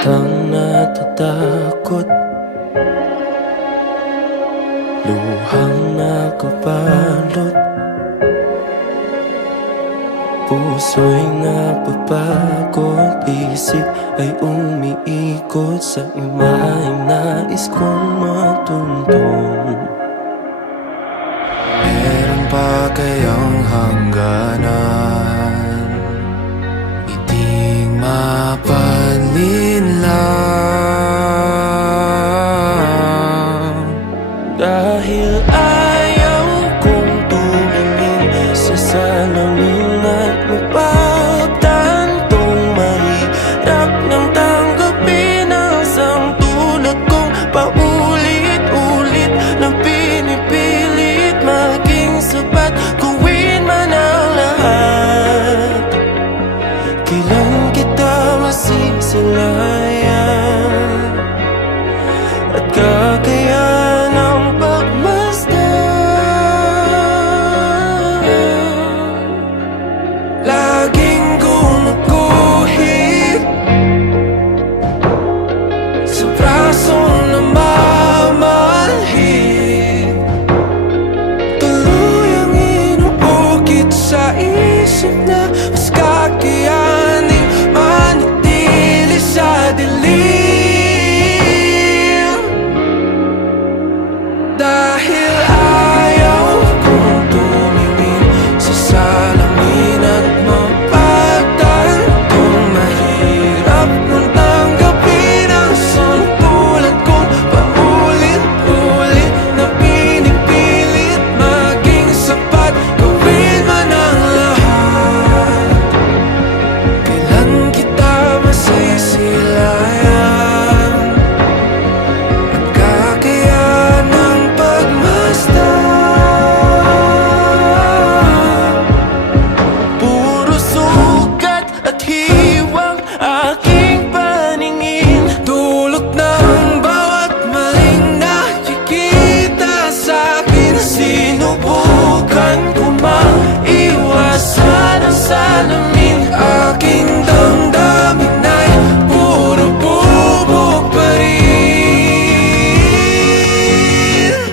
kitang natatakot, luhang nakabalot, puso'y napapagod, isip ay umiikot sa imaheng nais kong matuntun. Meron pa kayang hangganan, iting mapanlinlang. Dahil ayaw kong tumingin sa salamin at mapagtantong mahirap nang tanggapin ang isang tulad kong paulit-ulit na pinipilit maging sapat, gawin man ang lahat. Kailan kita masisilayan at kakayanan ang pagmasdan? Laging gumuguhit sa brasong namamanhid, tuluyang inuukit sa isip na mas kakayaning manatili sa dilim. Dahil ayaw kong tumingin sa salamin at mapagtantong mahirap nang tanggapin ang isang tulad kong paulit-ulit na pinipilit maging sapat, gawin man ang lahat. Kailan kita masisilayan at kakayanan ang pagmasdan? Puro sugat at hiwang aking paningin, dulot ng bawat maling nakikita sa'kin. Sinubukan ko maiwasan ang salamin, aking damdamin ay puro bubog pa rin.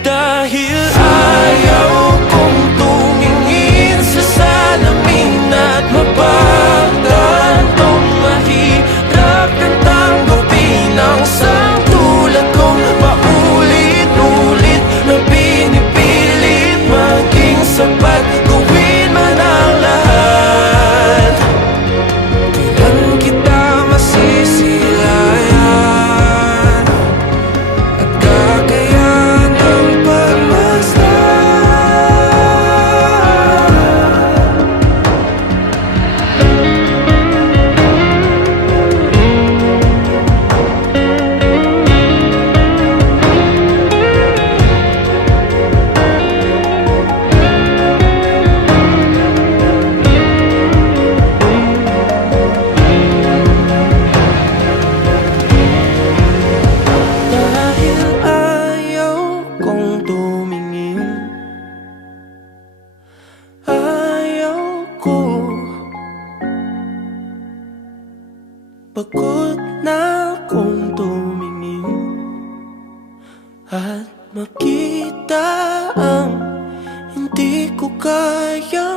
Dahil ayaw kong tumingin sa salamin at mapagtantong mahirap nang tanggapin ang isang tulad kong paulit-ulit na pinipilit maging sapat, gawin man ang lahat. Kailan kita masisilayan at kakayanan ang Dahil ayaw kong tumingin, ayaw ko, pagod na akong tumingin at makita ang hindi ko kaya.